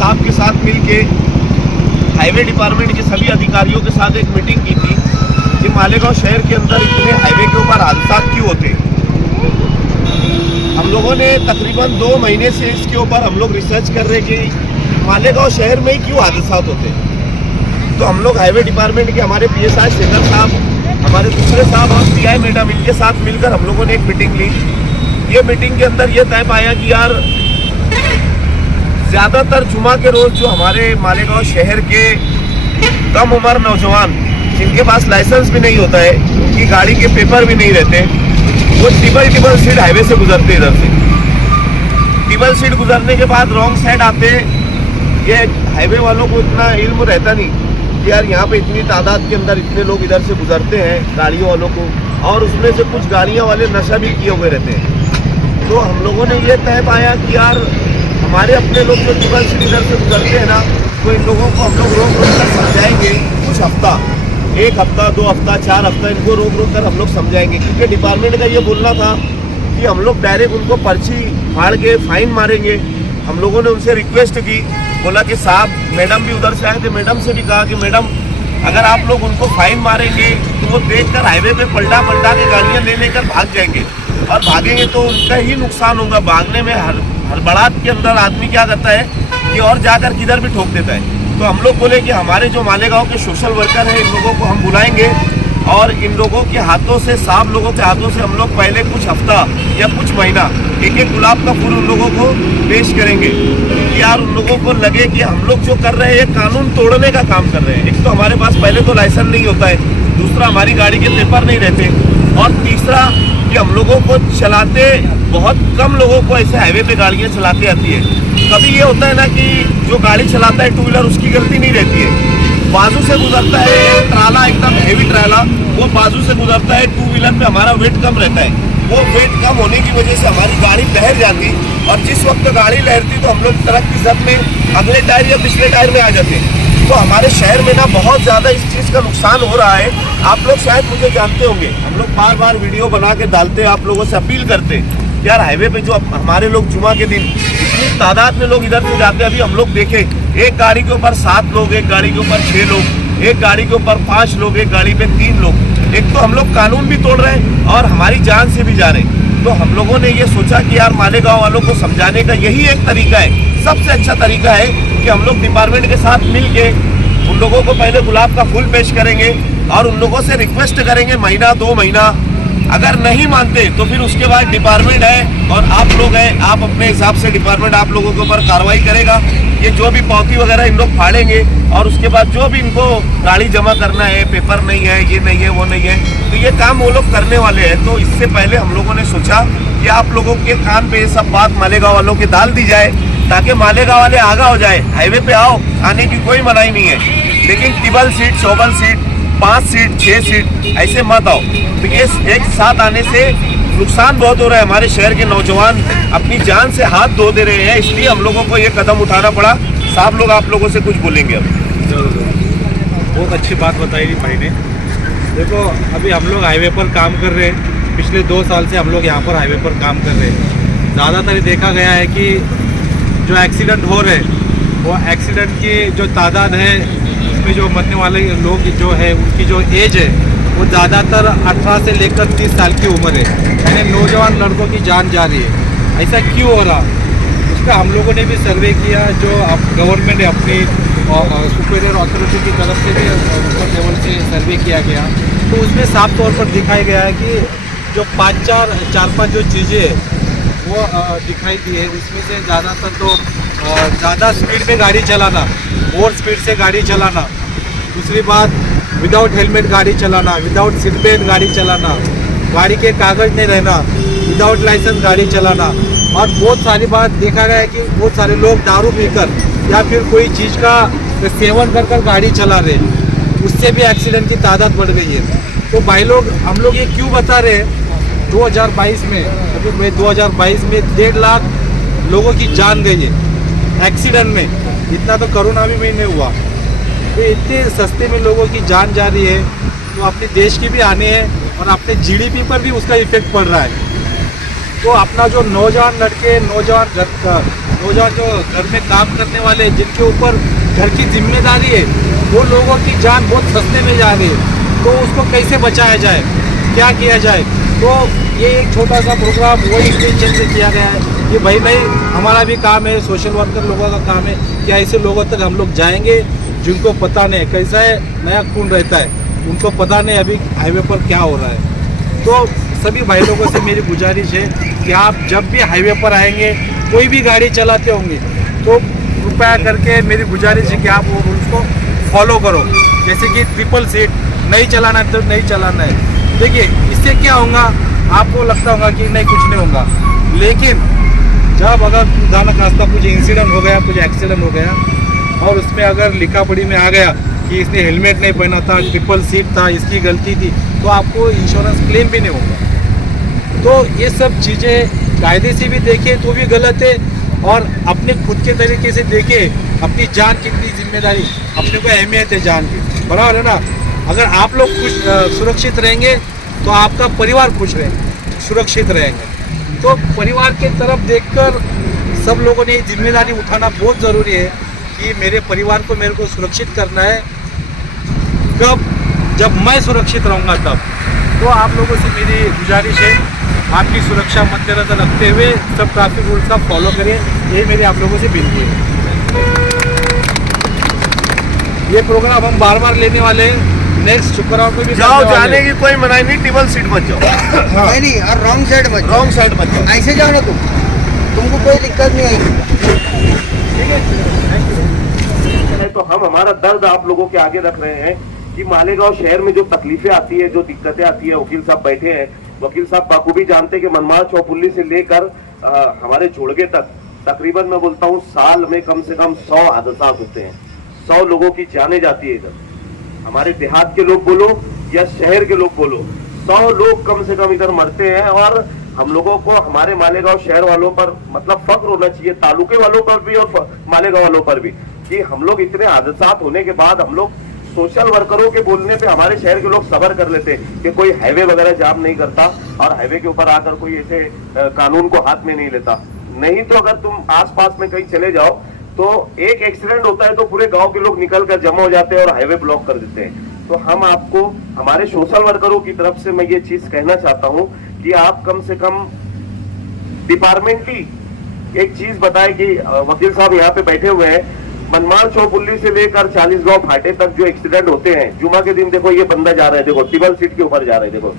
साहब के साथ मिलके हाईवे डिपार्टमेंट के सभी अधिकारियों के साथ एक मीटिंग की थी कि मालेगांव शहर के अंदर इतने हाईवे के ऊपर हादसा क्यों होते। हम लोगों ने तकरीबन 2 महीने से इसके ऊपर हम लोग रिसर्च कर रहे कि मालेगांव शहर में क्यों हादसा होते। तो हम लोग हाईवे डिपार्टमेंट के हमारे PSI सेनर साहब, हमारे दूसरे साहब और CI मैडम, इनके साथ मिलकर हम लोगों ने एक मीटिंग ली। ये मीटिंग के अंदर ये तय पाया कि यार ज़्यादातर जुमा के रोज़ जो हमारे मालेगांव शहर के कम उम्र नौजवान जिनके पास लाइसेंस भी नहीं होता है, उनकी गाड़ी के पेपर भी नहीं रहते, वो टिबल सीट हाईवे से गुजरते इधर से। टिबल सीट गुजरने के बाद रॉन्ग साइड आते। ये हाईवे वालों को इतना इल्म रहता नहीं कि यार यहाँ पे इतनी तादाद के अंदर इतने लोग इधर से गुजरते हैं गाड़ियों वालों को, और उसमें से कुछ गाड़ियाँ वाले नशा भी किए हुए रहते हैं। तो हम लोगों ने ये तय पाया कि यार हमारे अपने लोग जो टिबल सीट इधर से गुजरते हैं ना, तो इन लोगों को हम लोग रोक कर समझाएंगे। कुछ हफ्ता, 1 हफ्ता, 2 हफ्ता, 4 हफ्ता इनको रोक कर हम लोग समझाएंगे। क्योंकि डिपार्टमेंट का ये बोलना था कि हम लोग डायरेक्ट उनको पर्ची फाड़ के फाइन मारेंगे। हम लोगों ने उनसे रिक्वेस्ट की, बोला कि साहब, मैडम भी उधर से आए थे, मैडम से भी कहा कि मैडम अगर आप लोग उनको फाइन मारेंगे तो वो देखकर हाईवे पे पलटा के गाड़ियाँ ले लेकर भाग जाएंगे, और भागेंगे तो उनका ही नुकसान होगा। भागने में हड़बड़ाहट के अंदर आदमी क्या करता है कि और जाकर किधर भी ठोक देता है। तो हम लोग बोले कि हमारे जो मालेगांव के सोशल वर्कर हैं, इन लोगों को हम बुलाएंगे और इन लोगों के हाथों से, साहब लोगों के हाथों से हम लोग पहले कुछ हफ्ता या कुछ महीना एक गुलाब का फूल उन लोगों को पेश करेंगे कि यार उन लोगों को लगे कि हम लोग जो कर रहे हैं ये कानून तोड़ने का काम कर रहे हैं। एक तो हमारे पास पहले तो लाइसेंस नहीं होता है, दूसरा हमारी गाड़ी के पेपर नहीं रहते, और तीसरा कि हम लोगों को चलाते, बहुत कम लोगों को ऐसे हाईवे पे गाड़ियाँ चलाते आती है। कभी ये होता है ना कि जो गाड़ी चलाता है 2 व्हीलर, उसकी गलती नहीं रहती है, बाजू से गुजरता है एक ट्राला, एकदम हेवी ट्राला, वो बाजू से गुजरता है। 2 व्हीलर पे हमारा वेट कम रहता है, वो वेट कम होने की वजह से हमारी गाड़ी लहर जाती, और जिस वक्त गाड़ी लहरती तो हम लोग ट्रक की जद में अगले टायर या पिछले टायर में आ जाते हैं। तो हमारे शहर में ना बहुत ज़्यादा इस चीज़ का नुकसान हो रहा है। आप लोग शायद मुझे जानते होंगे, हम लोग बार वीडियो बना के डालते हैं, आप लोगों से अपील करते हैं यार हाईवे पे जो हमारे लोग जुमा के दिन इतनी तादाद में लोग इधर से जाते हैं। अभी हम लोग देखें, एक गाड़ी के ऊपर 7 लोग, एक गाड़ी के ऊपर 6 लोग, एक गाड़ी के ऊपर 5 लोग, एक गाड़ी पे 3 लोग। एक तो हम लोग कानून भी तोड़ रहे हैं और हमारी जान से भी जा रहे हैं। तो हम लोगों ने ये सोचा कि यार मालेगांव वालों को समझाने का यही एक तरीका है, सबसे अच्छा तरीका है कि हम लोग डिपार्टमेंट के साथ मिल के उन लोगों को पहले गुलाब का फूल पेश करेंगे और उन लोगों से रिक्वेस्ट करेंगे महीना 2 महीना। अगर नहीं मानते तो फिर उसके बाद डिपार्टमेंट है और आप लोग हैं, आप अपने हिसाब से डिपार्टमेंट आप लोगों के ऊपर कार्रवाई करेगा। ये जो भी पावती वगैरह इन लोग फाड़ेंगे, और उसके बाद जो भी इनको गाड़ी जमा करना है, पेपर नहीं है, ये नहीं है, वो नहीं है, तो ये काम वो लोग करने वाले हैं। तो इससे पहले हम लोगों ने सोचा कि आप लोगों के कान पे ये सब बात मालेगांव वालों के डाल दी जाए, ताकि मालेगांव वाले आगा हो जाए। हाईवे पे आओ, आने की कोई मनाही नहीं है, लेकिन टिबल सीट, शोबल सीट, 5 सीट, 6 सीट ऐसे मत आओ। तो ये एक साथ आने से नुकसान बहुत हो रहा है। हमारे शहर के नौजवान अपनी जान से हाथ धो दे रहे हैं, इसलिए हम लोगों को ये कदम उठाना पड़ा। साहब लोग आप लोगों से कुछ बोलेंगे अब। बहुत अच्छी बात बताई भाई ने। देखो, अभी हम लोग हाईवे पर काम कर रहे हैं, पिछले 2 साल से हम लोग यहाँ पर हाईवे पर काम कर रहे हैं। ज़्यादातर देखा गया है कि जो एक्सीडेंट हो रहे हैं, वो एक्सीडेंट की जो तादाद है, उसमें जो मरने वाले लोग जो है उनकी जो एज है वो ज़्यादातर 18 से लेकर 30 साल की उम्र है, यानी नौजवान लड़कों की जान जा रही है। ऐसा क्यों हो रहा, उसका हम लोगों ने भी सर्वे किया, जो गवर्नमेंट ने अपनी सुपीरियर अथॉरिटी की तरफ से भी ऊपर लेवल से सर्वे किया गया। तो उसमें साफ तौर पर दिखाया गया है कि जो 4-5 जो चीज़ें वो दिखाई दी है, उसमें से ज़्यादातर तो ज़्यादा स्पीड में गाड़ी चलाना, ओवर स्पीड से गाड़ी चलाना, दूसरी बात विदाउट हेलमेट गाड़ी चलाना, विदाउट सीट बेल्ट गाड़ी चलाना, गाड़ी के कागज़ नहीं रहना, विदाउट लाइसेंस गाड़ी चलाना, और बहुत सारी बात देखा गया है कि बहुत सारे लोग दारू पीकर या फिर कोई चीज़ का सेवन कर गाड़ी चला रहे हैं, उससे भी एक्सीडेंट की तादाद बढ़ गई है। तो भाई लोग, हम लोग ये क्यों बता रहे हैं, 2022 में, अभी 2022 में 1.5 लाख लोगों की जान गई है एक्सीडेंट में। इतना तो कोरोना में नहीं हुआ। तो इतने सस्ते में लोगों की जान जा रही है, तो अपने देश की भी आने हैं और अपने GDP पर भी उसका इफेक्ट पड़ रहा है। तो अपना जो नौजवान लड़के, नौजवान नौजवान जो घर में काम करने वाले हैं, जिनके ऊपर घर की जिम्मेदारी है, वो लोगों की जान बहुत सस्ते में जा रही है, तो उसको कैसे बचाया जाए, क्या किया जाए। तो ये एक छोटा सा प्रोग्राम वर्ल्ड इंटेंशन से किया गया है कि भाई हमारा भी काम है, सोशल वर्कर लोगों का काम है कि ऐसे लोगों तक हम लोग जाएंगे जिनको पता नहीं कैसा है नया खून रहता है, उनको पता नहीं अभी हाईवे पर क्या हो रहा है। तो सभी भाई लोगों से मेरी गुजारिश है कि आप जब भी हाईवे पर आएंगे, कोई भी गाड़ी चलाते होंगे, तो कृपया करके मेरी गुजारिश है कि आप वो रूल्स को फॉलो करो। जैसे कि ट्रिपल सीट नहीं चलाना तो नहीं चलाना है। देखिए इससे क्या होगा, आपको लगता होगा कि नहीं कुछ नहीं होगा, लेकिन जब अगर खुदा न खास्ता कुछ इंसिडेंट हो गया, कुछ एक्सीडेंट हो गया और उसमें अगर लिखा पढ़ी में आ गया कि इसने हेलमेट नहीं पहना था, ट्रिपल सीट था, इसकी गलती थी, तो आपको इंश्योरेंस क्लेम भी नहीं होगा। तो ये सब चीज़ें कायदे से भी देखें तो भी गलत है, और अपने खुद के तरीके से देखें अपनी जान कितनी जिम्मेदारी, अपने को अहमियत है जान की, बराबर है ना। अगर आप लोग सुरक्षित रहेंगे तो आपका परिवार खुश रहेंगे, सुरक्षित रहेंगे। तो परिवार के तरफ देखकर सब लोगों ने जिम्मेदारी उठाना बहुत ज़रूरी है कि मेरे परिवार को मेरे को सुरक्षित करना है। कब, जब मैं सुरक्षित रहूँगा तब। तो आप लोगों से मेरी गुजारिश है, आपकी सुरक्षा मद्देनजर रखते हुए सब ट्रैफिक रूल्स का फॉलो करें, ये मेरी आप लोगों से विनती है। ये प्रोग्राम हम बार बार लेने वाले हैं, नेक्स्ट शुक्रवार को भी जाओ, जाने की कोई मनाही नहीं, टेबल सीट मत जाओ। नहीं नहीं, और रॉन्ग साइड मत, रॉन्ग साइड मत जाओ, ऐसे जाओ ना तुमको कोई दिक्कत नहीं आएगी। ठीक है। तो हम हमारा दर्द आप लोगों के आगे रख रहे हैं कि मालेगांव शहर में जो तकलीफें आती है, जो दिक्कतें आती है, वकील साहब बैठे हैं, वकील साहब बाखूबी जानते हैं कि मनमाड़ चौपुल्ली से लेकर हमारे जोड़गे तक तकरीबन मैं बोलता हूँ साल में कम से कम 100 हादसा होते हैं, 100 लोगों की जाने जाती है। इधर हमारे देहात के लोग बोलो या शहर के लोग बोलो, 100 लोग कम से कम इधर मरते हैं। और हम लोगों को हमारे मालेगांव शहर वालों पर मतलब फख्र होना चाहिए, तालुके वालों पर भी और मालेगांव वालों पर भी, कि हम लोग इतने हादसा होने के बाद हम लोग सोशल वर्करों के बोलने पे हमारे शहर के लोग सब्र कर लेते कि कोई हाईवे वगैरह जाम नहीं करता और हाईवे के ऊपर आकर कोई ऐसे कानून को हाथ में नहीं लेता। नहीं तो अगर तुम आसपास में कहीं चले जाओ तो एक एक्सीडेंट होता है तो पूरे गांव के लोग निकल कर जमा हो जाते हैं और हाईवे ब्लॉक कर देते हैं। तो हम आपको हमारे सोशल वर्करों की तरफ से मैं ये चीज कहना चाहता हूं कि आप कम से कम डिपार्टमेंटली एक चीज बताएं कि वकील साहब यहाँ पे बैठे हुए हैं, मनमाड़ चौपुल्ली से लेकर 40 गांव फाटे तक जो एक्सीडेंट होते हैं, जुमा के दिन देखो ये बंदा जा रहा है, देखो टेबल सीट के ऊपर जा रहा है, देखो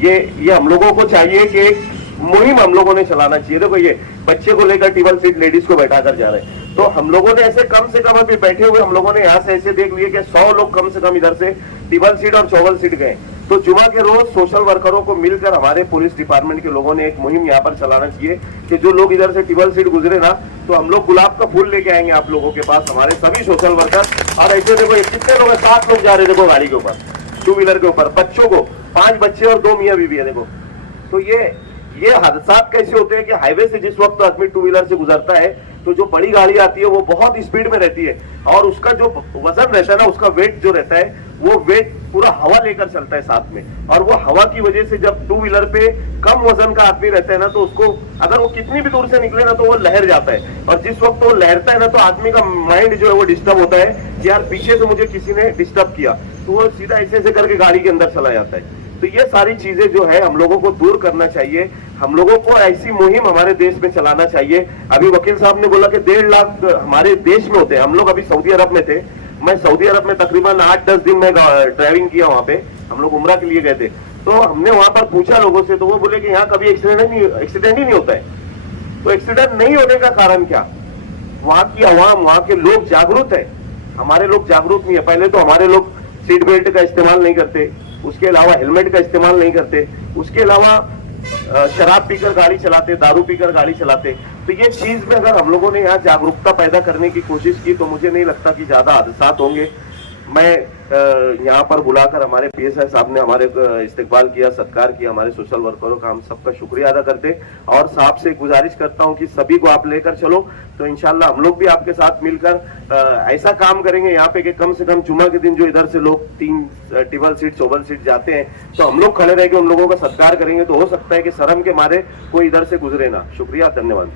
ये हम लोगों को चाहिए कि एक मुहिम हम लोगों ने चलाना चाहिए। देखो ये बच्चे को लेकर टेबल सीट लेडीज को बैठा कर जा रहे हैं, तो हम लोगों ने ऐसे कम से कम अभी बैठे हुए हम लोगों ने यहाँ से ऐसे देख लिए कि 100 लोग कम से कम इधर से टेबल सीट और चौबल सीट गए। तो जुमा के रोज सोशल वर्करों को मिलकर हमारे पुलिस डिपार्टमेंट के लोगों ने एक मुहिम यहाँ पर चलाना चाहिए कि जो लोग इधर से टेबल सीट गुजरे ना, तो हम लोग गुलाब का फूल लेके आएंगे आप लोगों के पास, हमारे सभी सोशल वर्कर। और ऐसे देखो कितने लोग 7 लोग जा रहे हैं, देखो गाड़ी के ऊपर, 2 व्हीलर के ऊपर, बच्चों को 5 बच्चे और 2 मियाँ बीवी है। देखो तो ये हादसा कैसे होते हैं कि हाईवे से जिस वक्त आदमी 2 व्हीलर से गुजरता है तो जो बड़ी गाड़ी आती है वो बहुत स्पीड में रहती है और उसका जो वजन रहता है ना, उसका वेट जो रहता है वो वेट पूरा हवा लेकर चलता है साथ में, और वो हवा की वजह से जब 2 व्हीलर पे कम वजन का आदमी रहता है ना, तो उसको अगर वो कितनी भी दूर से निकले ना तो वो लहर जाता है, और जिस वक्त वो लहरता है ना तो आदमी का माइंड जो है वो डिस्टर्ब होता है कि यार पीछे से मुझे किसी ने डिस्टर्ब किया, तो वो सीधा ऐसे ऐसे करके गाड़ी के अंदर चला जाता है। तो ये सारी चीजें जो है हम लोगों को दूर करना चाहिए, हम लोगों को ऐसी मुहिम हमारे देश में चलाना चाहिए। अभी वकील साहब ने बोला कि 1.5 लाख हमारे देश में होते हैं, हम लोग अभी सऊदी अरब में थे, मैं सऊदी अरब में तकरीबन 8-10 दिन में ड्राइविंग किया, वहाँ पे हम लोग उम्रा के लिए गए थे। तो हमने वहां पर पूछा लोगों से, तो वो बोले कि यहाँ कभी एक्सीडेंट ही नहीं होता है। तो एक्सीडेंट नहीं होने का कारण क्या, वहाँ की आवाम, वहाँ के लोग जागरूक है, हमारे लोग जागरूक नहीं है। पहले तो हमारे लोग सीट बेल्ट का इस्तेमाल नहीं करते, उसके अलावा हेलमेट का इस्तेमाल नहीं करते, उसके अलावा शराब पीकर गाड़ी चलाते, दारू पीकर गाड़ी चलाते। तो ये चीज में अगर हम लोगों ने यहाँ जागरूकता पैदा करने की कोशिश की तो मुझे नहीं लगता कि ज्यादा हादसा होंगे। मैं यहाँ पर बुलाकर हमारे पीएसआई साहब ने हमारे इस्तकबाल किया, सत्कार किया, हमारे सोशल वर्करों का हम सबका शुक्रिया अदा करते, और साहब से गुजारिश करता हूँ कि सभी को आप लेकर चलो, तो इंशाल्लाह हम लोग भी आपके साथ मिलकर ऐसा काम करेंगे यहाँ पे कि कम से कम जुमा के दिन जो इधर से लोग 3 टेबल सीट चौबल सीट जाते हैं, तो हम लोग खड़े रह के उन लोगों का सत्कार करेंगे, तो हो सकता है कि शर्म के मारे कोई इधर से गुजरे ना। शुक्रिया, धन्यवाद।